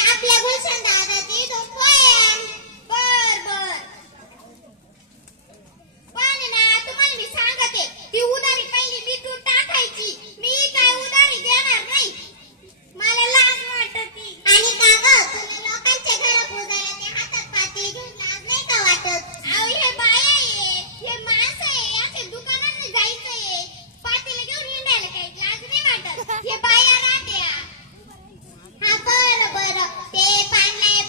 आपल्या गुलशन दादाची तो पोयम. बर पण ना तुम्हाला मी सांगते ती उधारी पहिली बिटून टाकायची. मी काय उधारी देणार नाही. मला लाज वाटते. आणि का ग तुला लोकांच्या घरात उधाऱ्या ते हातात पाती घेऊन लाज नाही का वाटत? अहो हे बाया आहे, हे माणसं आहे, याच्या दुकानात जायचंय, पातीला घेऊन हिंडायला काही लाज नाही वाटत. हे बाया राहत्या. हा बरं ते पांढरे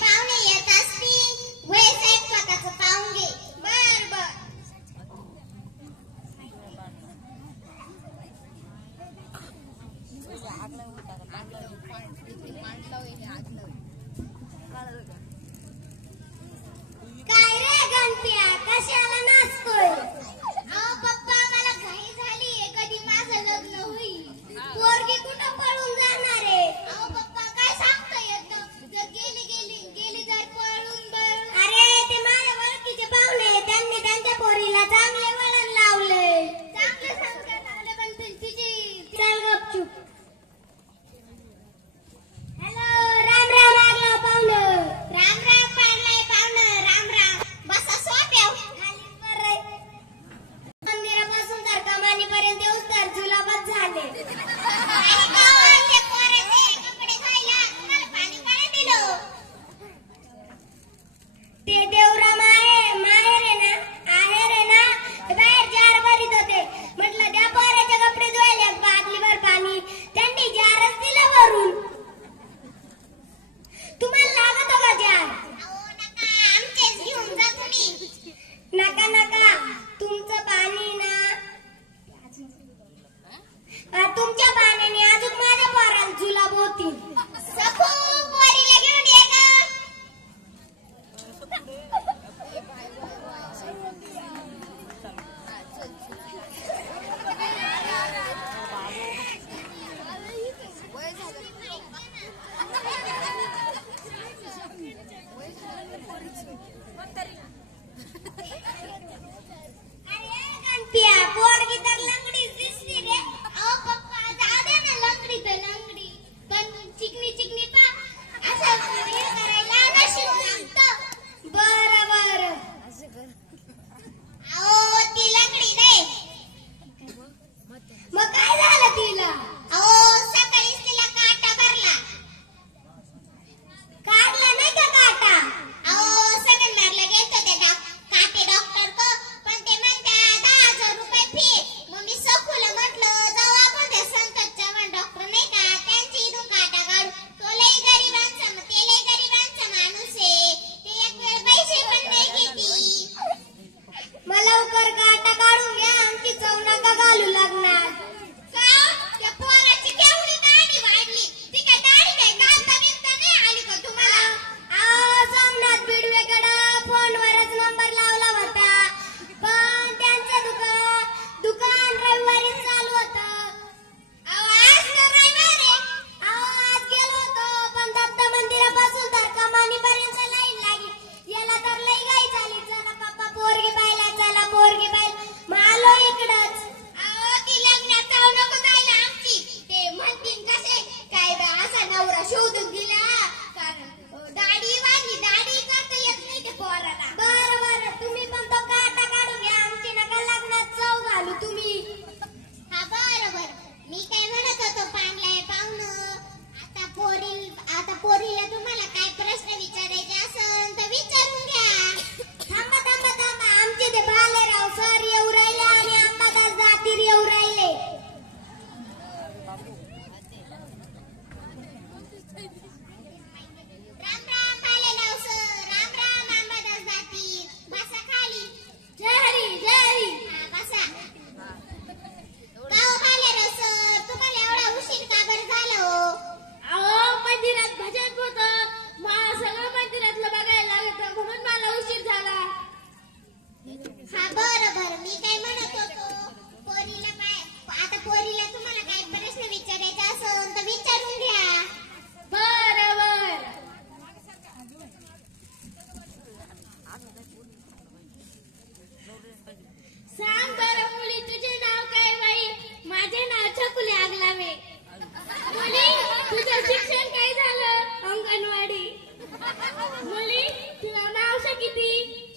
मुली तुला मावशा किती?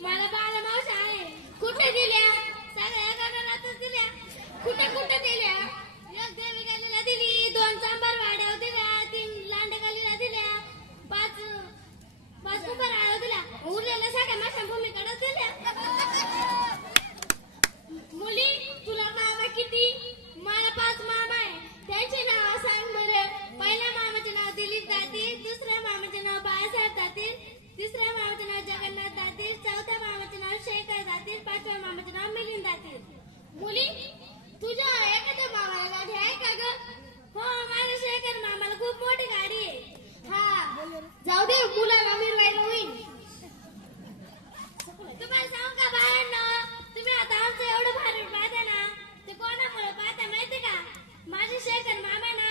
मला 12 मावशा आहे. कुठे दिल्या? सगळ्या घरातच दिल्या. कुठे कुठे दिल्या? एक देवी गल्लीला दिली, 2 चांभार वाड्यावर दिल्या, 3 लांडगलीला दिल्या, 5 कुंभाराळ्यावर दिल्या. उरलेल्या सगळ्या माझ्या भूमीकडे दिल्या. मुली तुला मामा किती? मला 5 मामा आहे. त्यांची नाव सांग बरं. पहिल्या मामाचे नाव दिलीप दातीर, दुसऱ्या मामाचे नाव बाळासाहेब दातीर, तिसऱ्या मामाचे नाव जगन्नाथ दातीर, चौथ्या मामाचे नाव शेखर दातीर, 5व्या मामाचे नाव मिलिंद दातीर. मुली तुझ्या एखाद्या मामाला गाडी आहे का ग? हो माझ्या शेखर मामाला खूप मोठी गाडी आहे. हा जाऊ दे, मुलाला मिरवायला होईल. तुम्हाला सांगू का बाळांनो, तुम्ही आता आमचं एवढं भारी पाहता ना, ते कोणामुळे पाहता माहिती का? माझे शेखर मामा ना,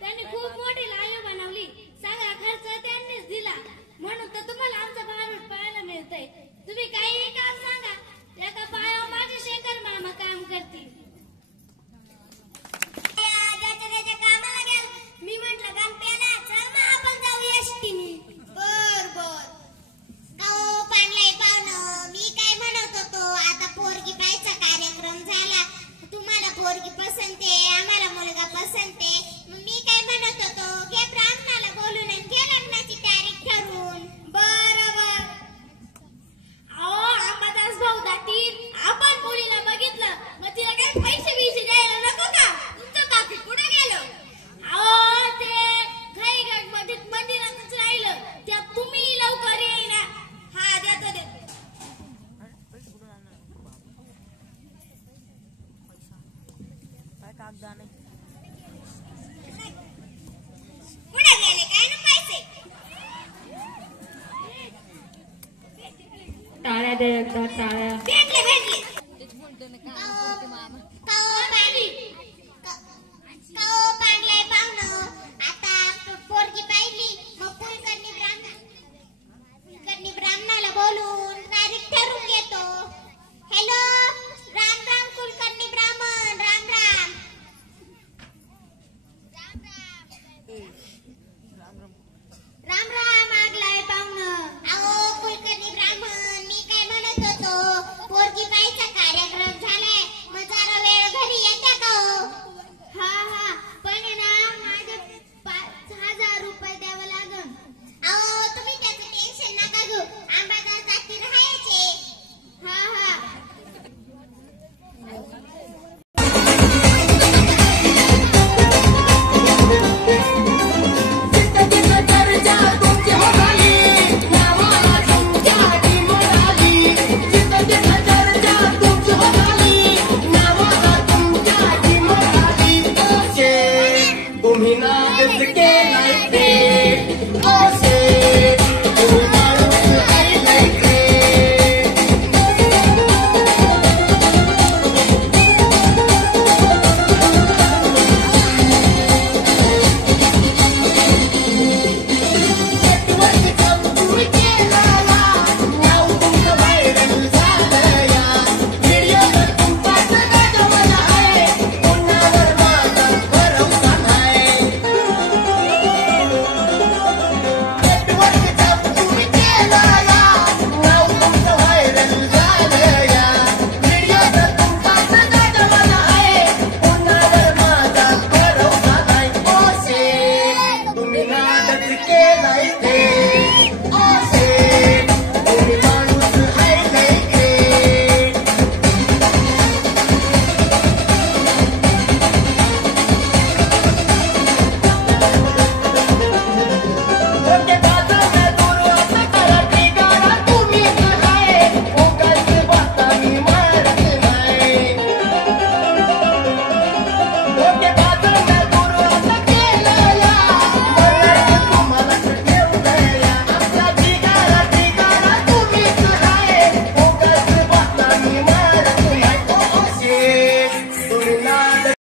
त्यांनी खूप मोठी लाईव्ह बनवली. सगळा खर्च त्यांनीच दिला, म्हणून तर तुम्हाला आमचं भारूड पाहायला मिळतंय. तुम्ही काहीही काम सांगा, एका पायावर माझे शेखर मामा काम करतील. ज्याच्या कामाला गेल, मी म्हटलं गणप्याला चल मग आपण जाऊ एसटीने. बर पाणलाय पाहुणं, मी काय म्हणत होतो, आता पोरगी पाहायचा कार्यक्रम झाला. तुम्हाला पोरगी पसंत आहे, आम्हाला मुलगा पसंत आहे. मी काय म्हणत होतो, घे ब्राह्मणाला बोलून आणि घे लग्नाची तारीख ठरवून. बरोबर. अहो अंबादास भाऊ दातीर, आपण मुलीला बघितलं मग तिला काही पैसे द्यायला नको का? तुमचं पाकीट कुठे गेलं? अहो ते घाई मंदिरातच राहिलं. त्या तुम्ही लवकर येईना. हा देतो. कुठे गेले काय ना पैसे? टाळ्या दे एकदा, टाळ्या. भेटले. पाणलाय पाहुणं, आता पोरगी पाहिली मग कुलकर्णी ब्राह्मणाला बोलून तारीख ठरवून घेतो. हॅलो, राम कुलकर्णी ब्राह्मण, राम आगलाय पाहुणं. अहो कुलकर्णी ब्राह्मण, मी काय म्हणत होतो, पोरगी पाहायचा कार्यक्रम झालाय, मग जरा वेळ घरी येत्या का हो? हा पण ना माझे 5,000 रुपये द्यावं लागल. अहो तुम्ही त्याचं टेन्शन नका घेऊ, अंबादास दातीर राहायचे. हा तुम्ही ना के नाही ते